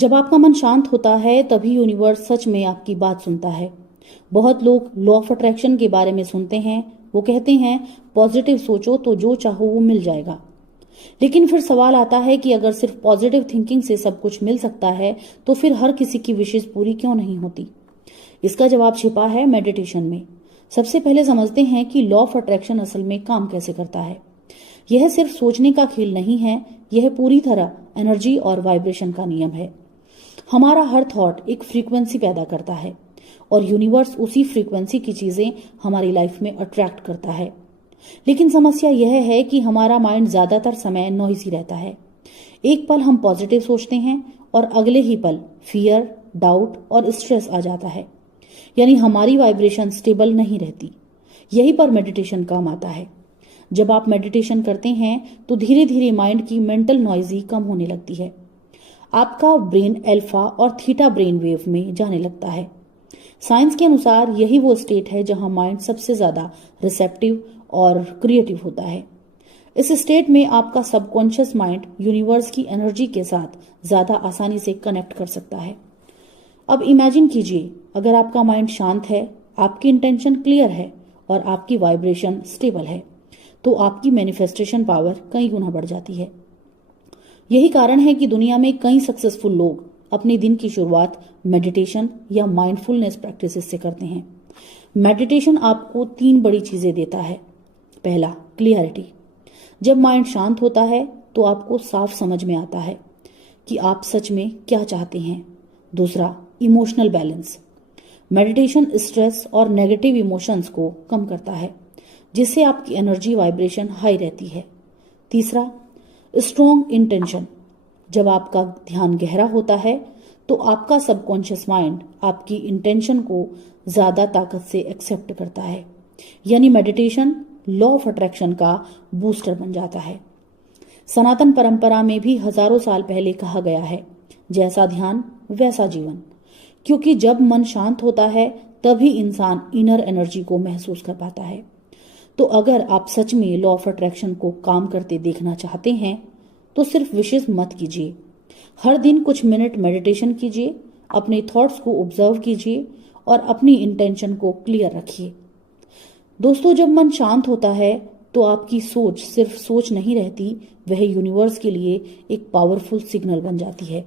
जब आपका मन शांत होता है तभी यूनिवर्स सच में आपकी बात सुनता है। बहुत लोग लॉ ऑफ अट्रैक्शन के बारे में सुनते हैं, वो कहते हैं पॉजिटिव सोचो तो जो चाहो वो मिल जाएगा। लेकिन फिर सवाल आता है कि अगर सिर्फ पॉजिटिव थिंकिंग से सब कुछ मिल सकता है तो फिर हर किसी की विशेष पूरी क्यों नहीं होती। इसका जवाब छिपा है मेडिटेशन में। सबसे पहले समझते हैं कि लॉ ऑफ अट्रैक्शन असल में काम कैसे करता है। यह सिर्फ सोचने का खेल नहीं है, यह पूरी तरह एनर्जी और वाइब्रेशन का नियम है। हमारा हर थॉट एक फ्रीक्वेंसी पैदा करता है और यूनिवर्स उसी फ्रीक्वेंसी की चीजें हमारी लाइफ में अट्रैक्ट करता है। लेकिन समस्या यह है कि हमारा माइंड ज्यादातर समय नॉइजी रहता है। एक पल हम पॉजिटिव सोचते हैं और अगले ही पल फियर, डाउट और स्ट्रेस आ जाता है, यानी हमारी वाइब्रेशन स्टेबल नहीं रहती। यही पर मेडिटेशन काम आता है। जब आप मेडिटेशन करते हैं तो धीरे धीरे माइंड की मेंटल नॉइजी कम होने लगती है। आपका ब्रेन अल्फा और थीटा ब्रेन वेव में जाने लगता है। साइंस के अनुसार यही वो स्टेट है जहां माइंड सबसे ज्यादा रिसेप्टिव और क्रिएटिव होता है। इस स्टेट में आपका सबकॉन्शियस माइंड यूनिवर्स की एनर्जी के साथ ज्यादा आसानी से कनेक्ट कर सकता है। अब इमेजिन कीजिए, अगर आपका माइंड शांत है, आपकी इंटेंशन क्लियर है और आपकी वाइब्रेशन स्टेबल है, तो आपकी मैनिफेस्टेशन पावर कई गुना बढ़ जाती है। यही कारण है कि दुनिया में कई सक्सेसफुल लोग अपने दिन की शुरुआत मेडिटेशन या माइंडफुलनेस प्रैक्टिसेस से करते हैं। मेडिटेशन आपको 3 बड़ी चीजें देता है। पहला, क्लियरिटी। जब माइंड शांत होता है तो आपको साफ समझ में आता है कि आप सच में क्या चाहते हैं। दूसरा, इमोशनल बैलेंस। मेडिटेशन स्ट्रेस और नेगेटिव इमोशंस को कम करता है, जिससे आपकी एनर्जी वाइब्रेशन हाई रहती है। तीसरा, स्ट्रॉन्ग इंटेंशन। जब आपका ध्यान गहरा होता है तो आपका सबकॉन्शियस माइंड आपकी इंटेंशन को ज्यादा ताकत से एक्सेप्ट करता है, यानी मेडिटेशन लॉ ऑफ अट्रैक्शन का बूस्टर बन जाता है। सनातन परंपरा में भी हजारों साल पहले कहा गया है, जैसा ध्यान वैसा जीवन। क्योंकि जब मन शांत होता है तभी इंसान इनर एनर्जी को महसूस कर पाता है। तो अगर आप सच में लॉ ऑफ अट्रैक्शन को काम करते देखना चाहते हैं तो सिर्फ विशेष मत कीजिए। हर दिन कुछ मिनट मेडिटेशन कीजिए, अपने थॉट्स को ऑब्जर्व कीजिए और अपनी इंटेंशन को क्लियर रखिए। दोस्तों, जब मन शांत होता है तो आपकी सोच सिर्फ सोच नहीं रहती, वह यूनिवर्स के लिए एक पावरफुल सिग्नल बन जाती है।